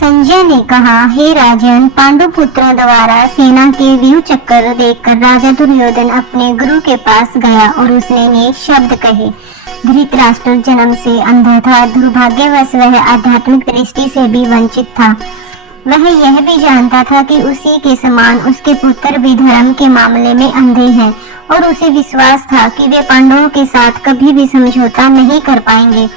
संजय ने कहा, हे राजन, पांडु पुत्रों द्वारा सेना के व्यू चक्कर देखकर राजा दुर्योधन अपने गुरु के पास गया और उसने ये शब्द कहे। धृतराष्ट्र जन्म से अंधा था, दुर्भाग्यवश वह आध्यात्मिक दृष्टि से भी वंचित था। वह यह भी जानता था कि उसी के समान उसके पुत्र भी धर्म के मामले में अंधे हैं और उसे विश्वास था कि वे पांडवों के साथ कभी भी समझौता नहीं कर पाएंगे,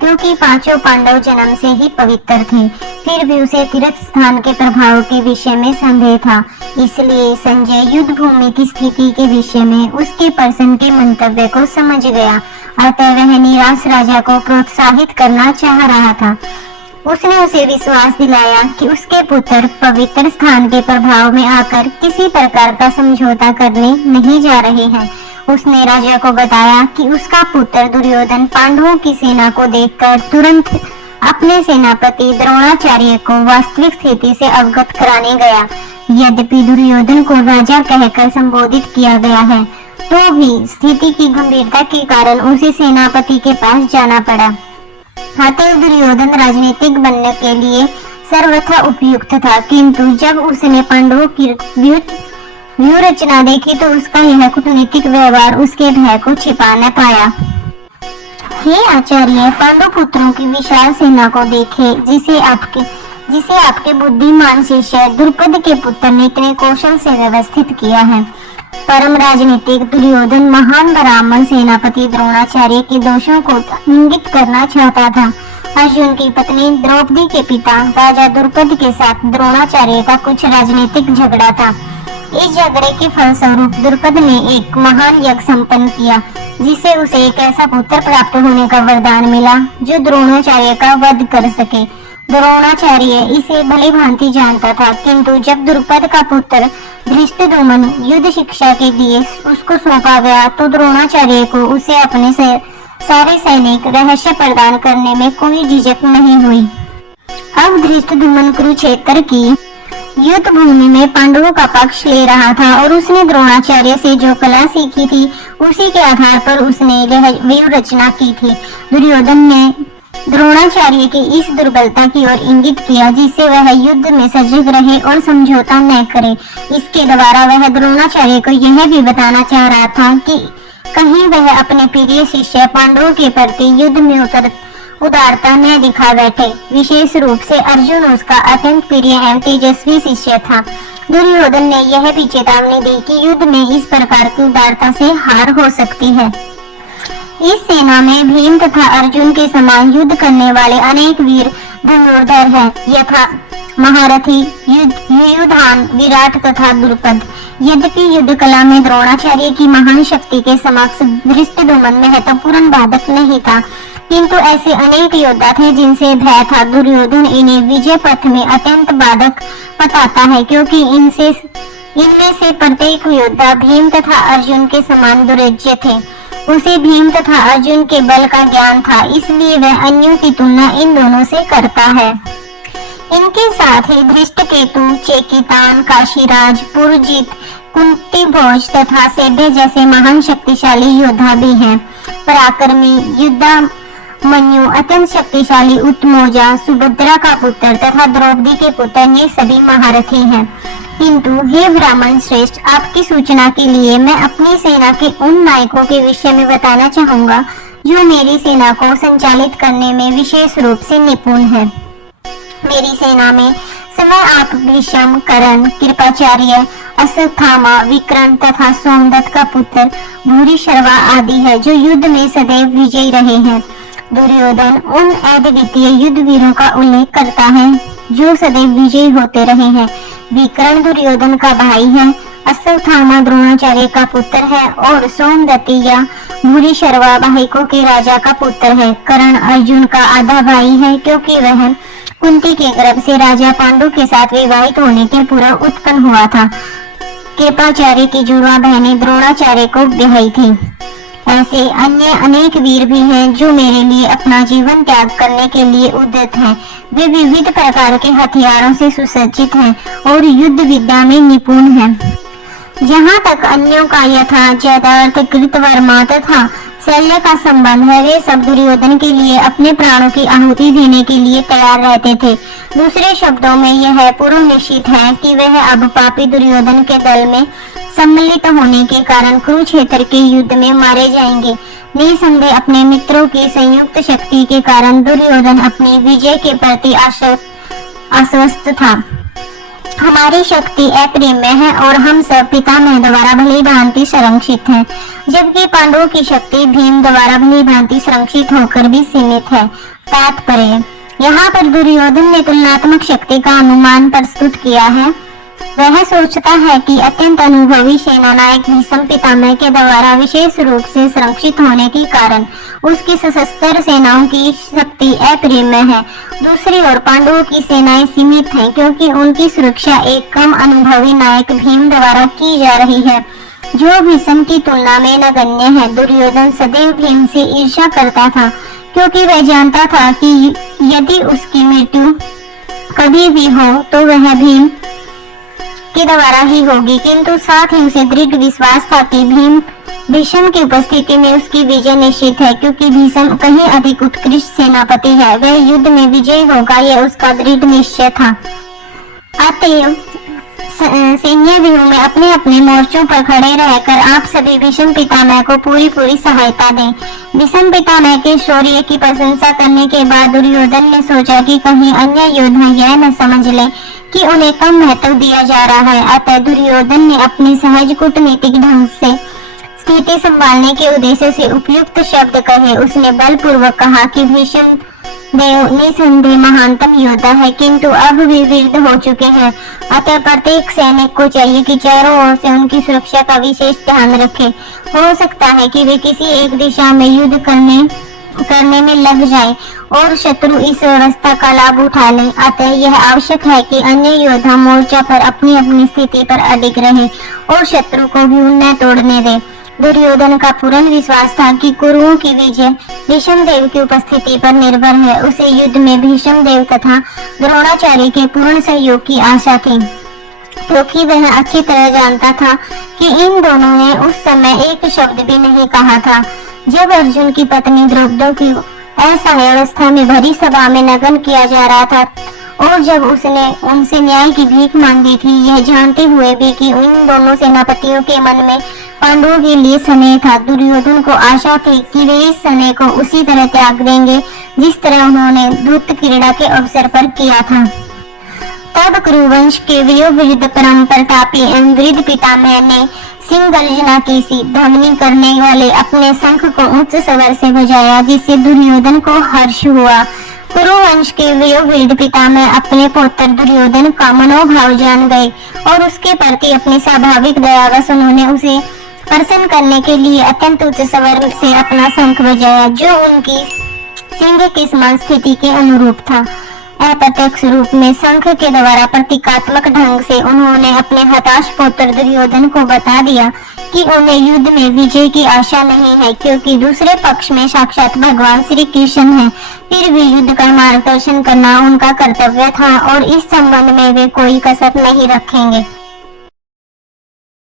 क्योंकि पांचों पांडव जन्म से ही पवित्र थे। फिर भी उसे तीर्थ स्थान के प्रभाव के विषय में संदेह था। इसलिए संजय युद्ध भूमि की स्थिति के विषय में उसके पर्सन के मंतव्य को समझ गया। अतः वह निराश राजा को प्रोत्साहित करना चाह रहा था। उसने उसे विश्वास दिलाया कि उसके पुत्र पवित्र स्थान के प्रभाव में आकर किसी प्रकार का समझौता करने नहीं जा रहे हैं। उसने राजा को बताया कि उसका पुत्र दुर्योधन पांडवों की सेना को देखकर तुरंत अपने सेनापति द्रोणाचार्य को वास्तविक स्थिति से अवगत कराने गया। यद्यपि दुर्योधन को राजा कहकर संबोधित किया गया है, तो भी स्थिति की गंभीरता के कारण उसे सेनापति के पास जाना पड़ा। अतः दुर्योधन राजनीतिक बनने के लिए सर्वथा उपयुक्त था, किंतु जब उसने पांडवों की व्यू रचना देखी तो उसका यह कूटनीतिक व्यवहार उसके भय को छिपा न पाया। हे आचार्य, पांडव पुत्रों की विशाल सेना को देखे, जिसे आपके बुद्धिमान शिष्य द्रुपद के पुत्र ने इतने कौशल से व्यवस्थित किया है। परम राजनीतिक दुर्योधन महान ब्राह्मण सेनापति द्रोणाचार्य के दोषों को इंगित करना चाहता था। अर्जुन की पत्नी द्रौपदी के पिता राजा द्रुपद के साथ द्रोणाचार्य का कुछ राजनीतिक झगड़ा था। इस झगड़े के फलस्वरूप द्रुपद ने एक महान यज्ञ संपन्न किया, जिससे उसे एक ऐसा पुत्र प्राप्त होने का वरदान मिला जो द्रोणाचार्य का वध कर सके। द्रोणाचार्य इसे भली भांति जानता था, किंतु जब द्रुपद का पुत्र धृष्टद्युम्न युद्ध शिक्षा के लिए उसको सौंपा गया तो द्रोणाचार्य को उसे अपने सारे सैनिक रहस्य प्रदान करने में कोई झिझक नहीं हुई। अब धृष्टद्युम्न कुरुक्षेत्र की युद्ध भूमि में पांडवों का पक्ष ले रहा था और उसने द्रोणाचार्य से जो कला सीखी थी उसी के आधार पर उसने व्यू रचना की थी। दुर्योधन ने द्रोणाचार्य की इस दुर्बलता की ओर इंगित किया, जिससे वह युद्ध में सजग रहे और समझौता न करे। इसके द्वारा वह द्रोणाचार्य को यह भी बताना चाह रहा था कि कहीं वह अपने प्रिय शिष्य पांडवों के प्रति युद्ध में उदारता न दिखा बैठे। विशेष रूप से अर्जुन उसका अत्यंत प्रिय एवं तेजस्वी शिष्य था। दुर्योधन ने यह भी चेतावनी दी कि युद्ध में इस प्रकार की उदारता से हार हो सकती है। इस सेना में भीम तथा अर्जुन के समान युद्ध करने वाले अनेक वीर धनुर्धर हैं, यथा महारथी, युयुधान, विराट तथा द्रुपद। यद्यपि युद्ध कला में द्रोणाचार्य की महान शक्ति के समक्ष धृष्टद्युम्न महत्वपूर्ण बाधक नहीं था, किंतु ऐसे अनेक योद्धा थे जिनसे भय था। दुर्योधन इन्हें विजय पथ में अत्यंत बाधक बताता है, क्योंकि इनमें से प्रत्येक योद्धा भीम तथा अर्जुन के समान दुर्जय थे। उसे भीम तथा अर्जुन के बल का ज्ञान था, इसलिए वह अन्यों की तुलना इन दोनों से करता है। इनके साथ ही धृष्टकेतु, चेकितान, काशीराज, पुरजित, कुंती भोज तथा सेब्य जैसे महान शक्तिशाली योद्धा भी हैं। पराक्रमी युद्धामन्यु, अत्यंत शक्तिशाली उत्तमौजा, सुभद्रा का पुत्र तथा द्रौपदी के पुत्र, ये सभी महारथी हैं। किंतु हे ब्राह्मण श्रेष्ठ, आपकी सूचना के लिए मैं अपनी सेना के उन नायकों के विषय में बताना चाहूँगा जो मेरी सेना को संचालित करने में विशेष रूप से निपुण है। मेरी सेना में समय आप भीष्म, कर्ण, कृपाचार्य, अश्वत्थामा, विकर्ण तथा सोमदत्त का पुत्र भूरिश्रवा आदि है, जो युद्ध में सदैव विजयी रहे हैं। दुर्योधन उन अद्वितीय युद्ध वीरों का उल्लेख करता है जो सदैव विजयी होते रहे हैं। विकर्ण दुर्योधन का भाई है, अश्वत्थामा द्रोणाचार्य का पुत्र है और सोमदत्त या भूरिश्रवा भाइकों के राजा का पुत्र है। कर्ण अर्जुन का आधा भाई है, क्योंकि वह कुंती के गर्भ से राजा पांडु के साथ विवाहित होने के पूर्व उत्पन्न हुआ था। कृपाचार्य की जुड़वा बहनें द्रोणाचार्य को ब्याही थी। ऐसे अन्य अनेक वीर भी हैं जो मेरे लिए अपना जीवन त्याग करने के लिए उद्यत हैं। वे विविध प्रकार के हथियारों से सुसज्जित हैं और युद्ध विद्या में निपुण हैं। जहाँ तक अन्यों का यथा जयद्रथ, कृतवर्मा तथा शल्य का संबंध है। वे सब दुर्योधन के लिए अपने प्राणों की आहुति देने के लिए तैयार रहते थे। दूसरे शब्दों में यह पूर्व निश्चित है कि वह अब पापी दुर्योधन के दल में सम्मिलित होने के कारण कुरुक्षेत्र के युद्ध में मारे जाएंगे। निसंदेह अपने मित्रों की संयुक्त शक्ति के कारण दुर्योधन अपनी विजय के प्रति आश्वस्त था। हमारी शक्ति अप्रिमेय है और हम सब पितामह द्वारा भली भांति संरक्षित हैं, जबकि पांडवों की शक्ति भीम द्वारा भली भांति संरक्षित होकर भी सीमित है। तात्पर्य, यहाँ पर दुर्योधन ने तुलनात्मक शक्ति का अनुमान प्रस्तुत किया है। वह सोचता है कि अत्यंत अनुभवी सेनानायक भीष्म पितामह के द्वारा विशेष रूप से संरक्षित होने के कारण उसकी सशस्त्र सेनाओं की शक्ति अप्रिमेय है। दूसरी ओर पांडवों की सेनाएं सीमित हैं, क्योंकि उनकी सुरक्षा एक कम अनुभवी नायक भीम द्वारा की जा रही है, जो भीष्म की तुलना में नगण्य है। दुर्योधन सदैव भीम से ईर्ष्या करता था, क्योंकि वह जानता था कि यदि उसकी मृत्यु कभी भी हो तो वह भीम के द्वारा ही होगी, किंतु साथ ही उसे दृढ़ विश्वास था कि भीष्म की उपस्थिति में उसकी विजय निश्चित है, क्योंकि भीष्म कहीं अधिक उत्कृष्ट सेनापति है। वह युद्ध में विजयी होगा, यह उसका दृढ़ निश्चय था। अतएव सैन्य व्यूह में अपने अपने मोर्चों पर खड़े रहकर आप सभी भीष्म पितामह को पूरी सहायता दें। भीष्म पितामह के शौर्य की प्रशंसा करने के बाद दुर्योधन ने सोचा कि कहीं अन्य योद्धा यह न समझ लें कि उन्हें कम महत्व दिया जा रहा है। अतः दुर्योधन ने अपनी सहज कूटनीतिक ढंग से स्थिति संभालने के उद्देश्य से उपयुक्त शब्द कहे। उसने बलपूर्वक कहा कि भीष्म देव निसंदेह महानतम योद्धा है, किंतु अब भी वृद्ध हो चुके हैं। अतः प्रत्येक सैनिक को चाहिए कि चारों ओर से उनकी सुरक्षा का विशेष ध्यान रखे। हो सकता है कि वे किसी एक दिशा में युद्ध करने में लग जाए और शत्रु इस व्यवस्था का लाभ उठा ले। अतः यह आवश्यक है कि अन्य योद्धा मोर्चा पर अपनी अपनी स्थिति पर अडिग रहे और शत्रु को भी न तोड़ने दे। दुर्योधन का पूर्ण विश्वास था कि कुरुओं की विजय भीष्म देव की उपस्थिति पर निर्भर है। उसे युद्ध में भीष्म देव तथा द्रोणाचार्य के पूर्ण सहयोग की आशा थी, क्योंकि वह अच्छी तरह जानता था कि इन दोनों ने उस समय एक शब्द भी नहीं कहा था। जब अर्जुन की पत्नी द्रौपदी की असहाय अवस्था में भरी सभा में नग्न किया जा रहा था और जब उसने उनसे न्याय की भीख मांगी थी, यह जानते हुए भी कि उन दोनों सेनापतियों के मन में पांडवों के लिए स्नेह था, दुर्योधन को आशा थी कि वे इस स्नेह को उसी तरह त्याग देंगे जिस तरह उन्होंने दूत क्रीड़ा के अवसर पर किया था। तब कुरुवंश के वयोवृद्ध परम प्रतापी एवं वृद्ध पितामह ने सिंह गर्जना की सी ध्वनि करने वाले अपने शंख को उच्च स्वर से बजाया, जिससे दुर्योधन को हर्ष हुआ। कुरुवंश के वयोवृद्ध पितामह अपने पुत्र दुर्योधन का मनोभाव जान गए और उसके प्रति अपनी स्वाभाविक दयावश उन्होंने उसे प्रसन्न करने के लिए अत्यंत उच्च स्वर से अपना शंख बजाया, जो उनकी सिंह की समान स्थिति के अनुरूप था। अप्रत्यक्ष रूप में शंख के द्वारा प्रतीकात्मक ढंग से उन्होंने अपने हताश पुत्र दुर्योधन को बता दिया कि उन्हें युद्ध में विजय की आशा नहीं है, क्योंकि दूसरे पक्ष में साक्षात भगवान श्री कृष्ण हैं। फिर भी युद्ध का मार्गदर्शन करना उनका कर्तव्य था और इस संबंध में वे कोई कसर नहीं रखेंगे।